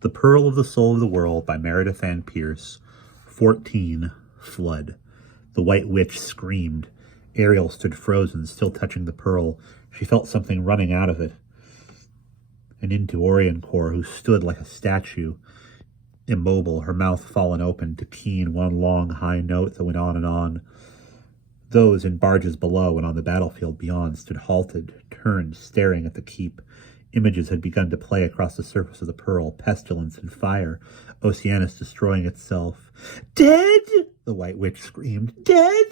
The Pearl of the Soul of the World by Meredith and Pierce. 14. Flood. The White Witch screamed. Ariel stood frozen, still touching the pearl. She felt something running out of it and into Oriencore, who stood like a statue, immobile, her mouth fallen open to keen one long high note that went on and on. Those in barges below and on the battlefield beyond stood halted, turned, staring at the keep. Images had begun to play across the surface of the pearl, pestilence and fire, Oceanus destroying itself. "Dead!" the White Witch screamed. "Dead?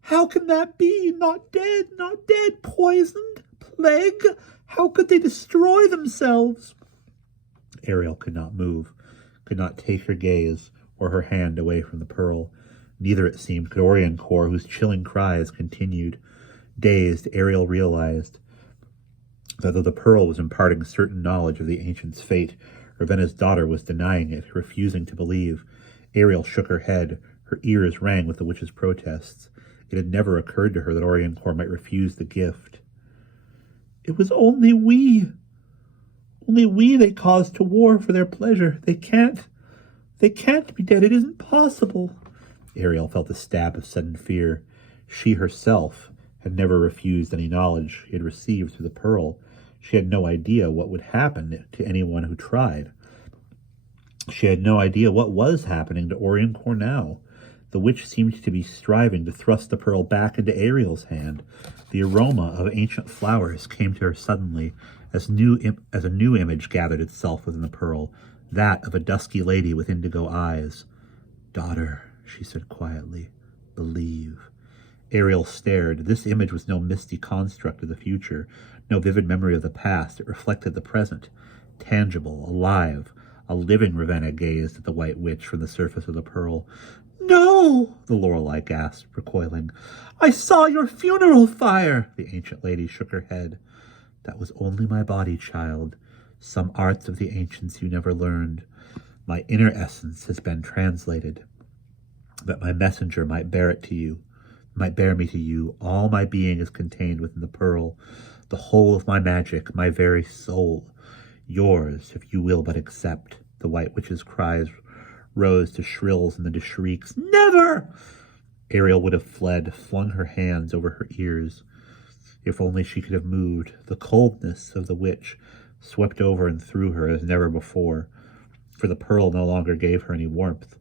How can that be? Not dead, not dead, poisoned, plague? How could they destroy themselves?" Ariel could not move, could not take her gaze or her hand away from the pearl. Neither, it seemed, could Oriencore, whose chilling cries continued. Dazed, Ariel realized that though the pearl was imparting certain knowledge of the ancient's fate, Ravenna's daughter was denying it, refusing to believe. Ariel shook her head. Her ears rang with the witch's protests. It had never occurred to her that Oriencore might refuse the gift. "It was only we they caused to war for their pleasure. They can't be dead. It isn't possible." Ariel felt a stab of sudden fear. She herself had never refused any knowledge she had received through the pearl. She had no idea what would happen to anyone who tried. She had no idea what was happening to Oriencore now. The witch seemed to be striving to thrust the pearl back into Ariel's hand. The aroma of ancient flowers came to her suddenly, as a new image gathered itself within the pearl, that of a dusky lady with indigo eyes. "Daughter," she said quietly, "believe." Ariel stared. This image was no misty construct of the future, no vivid memory of the past. It reflected the present, tangible, alive. A living Ravenna gazed at the White Witch from the surface of the pearl. "No!" the Lorelei gasped, recoiling. "I saw your funeral fire!" The ancient lady shook her head. "That was only my body, child. Some arts of the ancients you never learned. My inner essence has been translated, that my messenger might bear me to you. All my being is contained within the pearl, the whole of my magic, my very soul. Yours, if you will but accept." The White Witch's cries rose to shrills and then to shrieks. "Never!" Ariel would have fled, flung her hands over her ears. If only she could have moved. The coldness of the witch swept over and through her as never before, for the pearl no longer gave her any warmth.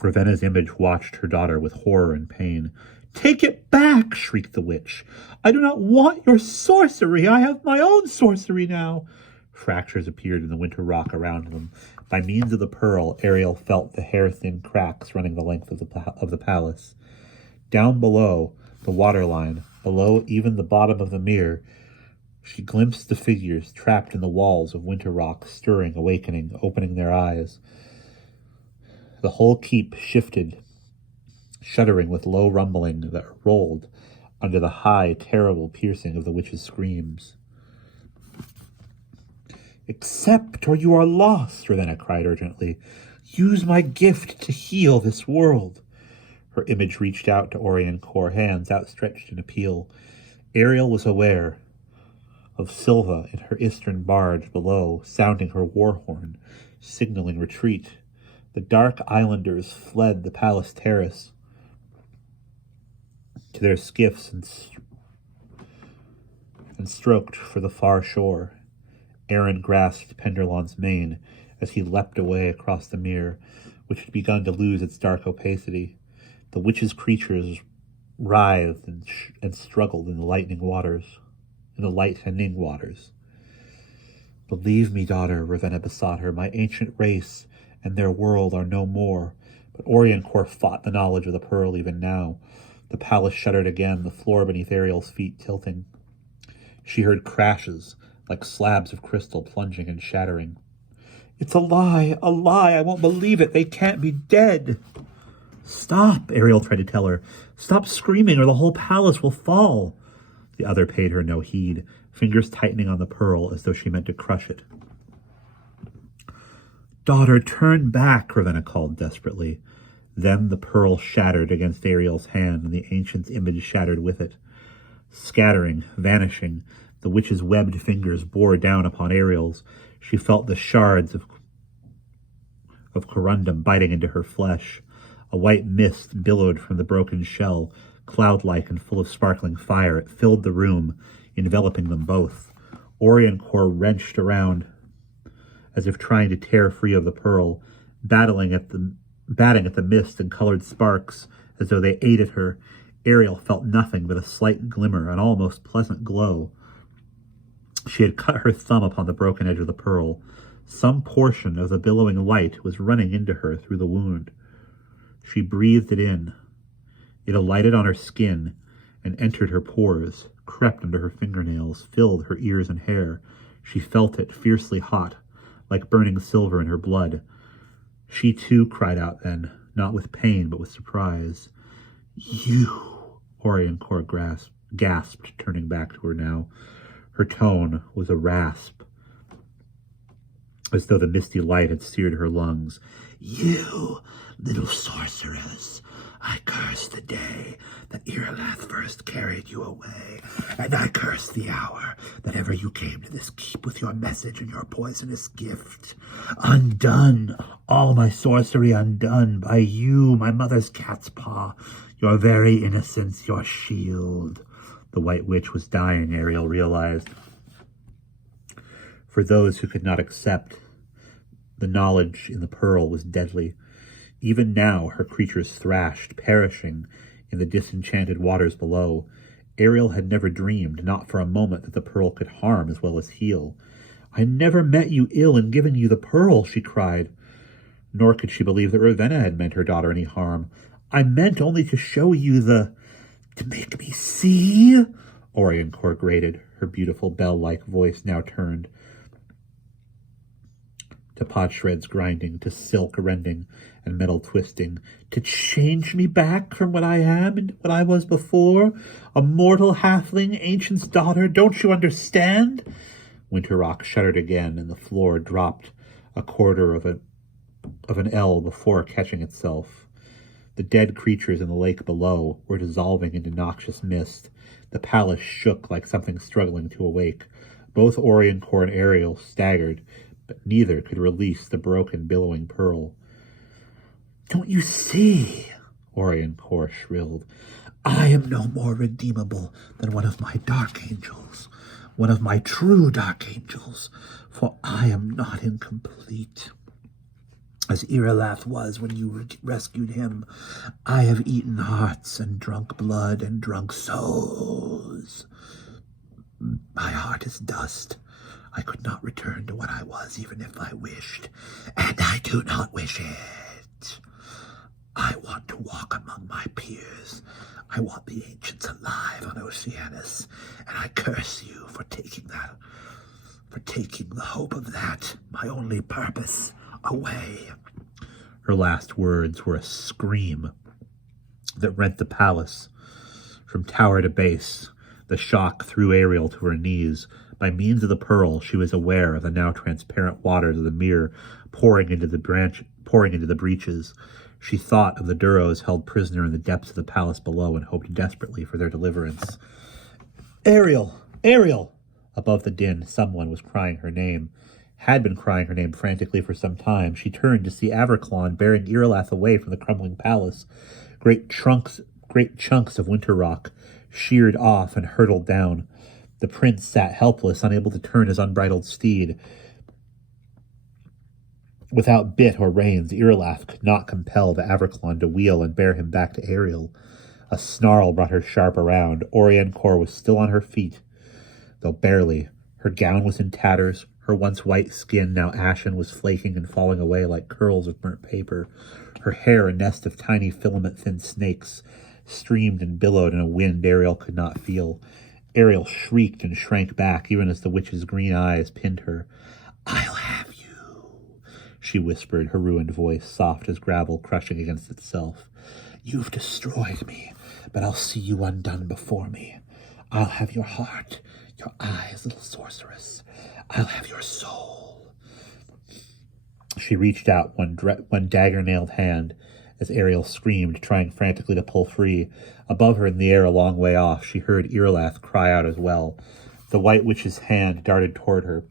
Ravenna's image watched her daughter with horror and pain. "Take it back!" shrieked the witch. "I do not want your sorcery. I have my own sorcery now." Fractures appeared in the winter rock around them. By means of the pearl, Ariel felt the hair-thin cracks running the length of the palace. Down below the waterline, below even the bottom of the mere, she glimpsed the figures trapped in the walls of winter rock, stirring, awakening, opening their eyes. The whole keep shifted, shuddering with low rumbling that rolled under the high, terrible piercing of the witch's screams. "Accept, or you are lost," Ravenna cried urgently. "Use my gift to heal this world." Her image reached out to Oriencore, hands outstretched in appeal. Ariel was aware of Silva in her eastern barge below, sounding her war horn, signaling retreat. The dark islanders fled the palace terrace to their skiffs and stroked for the far shore. Aaron grasped Penderlon's mane as he leapt away across the mere, which had begun to lose its dark opacity. The witch's creatures writhed and struggled in the lightning waters. "Believe me, daughter," Ravenna besought her. "My ancient race and their world are no more." But Oriencore fought the knowledge of the pearl even now. The palace shuddered again, the floor beneath Ariel's feet tilting. She heard crashes, like slabs of crystal plunging and shattering. "It's a lie, a lie. I won't believe it. They can't be dead." "Stop," Ariel tried to tell her. "Stop screaming or the whole palace will fall." The other paid her no heed, fingers tightening on the pearl as though she meant to crush it. "Daughter, turn back," Ravenna called desperately. Then the pearl shattered against Ariel's hand, and the ancient's image shattered with it. Scattering, vanishing, the witch's webbed fingers bore down upon Ariel's. She felt the shards of corundum biting into her flesh. A white mist billowed from the broken shell, cloud-like and full of sparkling fire. It filled the room, enveloping them both. Oriancore wrenched around as if trying to tear free of the pearl, batting at the mist and colored sparks as though they ate at her. Ariel felt nothing but a slight glimmer, an almost pleasant glow. She had cut her thumb upon the broken edge of the pearl. Some portion of the billowing light was running into her through the wound. She breathed it in. It alighted on her skin and entered her pores, crept under her fingernails, filled her ears and hair. She felt it, fiercely hot, like burning silver in her blood. She too cried out then, not with pain but with surprise. "You!" Oriancore gasped, turning back to her now. Her tone was a rasp, as though the misty light had seared her lungs. "You, little sorceress, I curse the day that Iralath first carried you away, and I curse the hour that ever you came to this keep with your message and your poisonous gift. Undone, all my sorcery undone by you, my mother's cat's paw, your very innocence, your shield." The White Witch was dying, Ariel realized. For those who could not accept, the knowledge in the pearl was deadly. Even now her creatures thrashed, perishing in the disenchanted waters below. Ariel had never dreamed, not for a moment, that the pearl could harm as well as heal. "I never meant you ill in giving you the pearl," she cried. Nor could she believe that Ravenna had meant her daughter any harm. "I meant only to show you to make me see?" Oriancore grated, her beautiful bell-like voice now turned to pod shreds grinding, to silk rending, and metal twisting. "To change me back from what I am and what I was before? A mortal halfling, ancient's daughter, don't you understand?" Winterrock shuddered again, and the floor dropped a quarter of an ell before catching itself. The dead creatures in the lake below were dissolving into noxious mist. The palace shook like something struggling to awake. Both Oriancore and Ariel staggered, but neither could release the broken, billowing pearl. "Don't you see?" Oriancore shrilled. "I am no more redeemable than one of my dark angels, one of my true dark angels, for I am not incomplete. As Iralath was when you rescued him, I have eaten hearts and drunk blood and drunk souls. My heart is dust. I could not return to what I was even if I wished, and I do not wish it. I want to walk among my peers. I want the ancients alive on Oceanus, and I curse you for taking the hope of that, my only purpose, away." Her last words were a scream that rent the palace from tower to base. The shock threw Ariel to her knees. By means of the pearl, she was aware of the now transparent waters of the mirror pouring into the breaches. She thought of the Duros held prisoner in the depths of the palace below and hoped desperately for their deliverance. "Ariel! Ariel!" Above the din, someone was crying her name. Had been crying her name frantically for some time. She turned to see Averclon bearing Iralath away from the crumbling palace. Great chunks of winter rock sheared off and hurtled down. The prince sat helpless, unable to turn his unbridled steed. Without bit or reins, Iralath could not compel the Averclon to wheel and bear him back to Ariel. A snarl brought her sharp around. Oriancore was still on her feet, though barely. Her gown was in tatters. Her once white skin, now ashen, was flaking and falling away like curls of burnt paper. Her hair, a nest of tiny filament-thin snakes, streamed and billowed in a wind Ariel could not feel. Ariel shrieked and shrank back, even as the witch's green eyes pinned her. "I'll have you," she whispered, her ruined voice soft as gravel crushing against itself. "You've destroyed me, but I'll see you undone before me. I'll have your heart, your eyes, little sorceress. I'll have your soul." She reached out one dagger-nailed hand as Ariel screamed, trying frantically to pull free. Above her in the air a long way off, she heard Iralath cry out as well. The White Witch's hand darted toward her.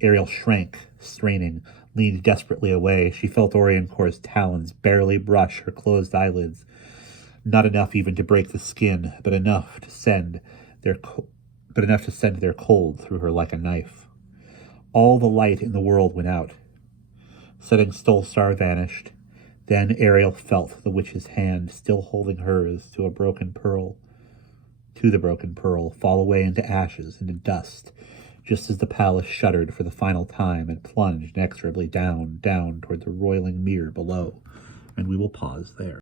Ariel shrank, straining, leaned desperately away. She felt Oriencore's talons barely brush her closed eyelids. Not enough even to break the skin, but enough to send their cold through her like a knife. All the light in the world went out. Setting Stolstar vanished. Then Ariel felt the witch's hand, still holding hers, to the broken pearl, fall away into ashes, into dust, just as the palace shuddered for the final time and plunged inexorably down toward the roiling mere below. And we will pause there.